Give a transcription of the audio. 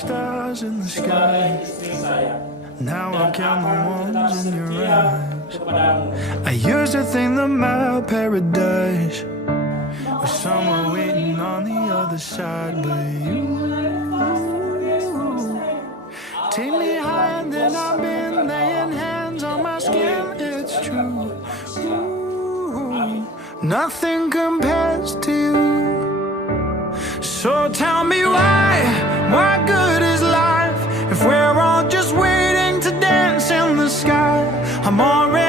stars in the sky. Now I count the ones in your eyes. I used to think that my paradise was somewhere waiting on the other side, but you take me higher than I've been, laying hands on my skin, it's true. Ooh, nothing compares to you. So tell me why good is life if we're all just waiting to dance in the sky? I'm already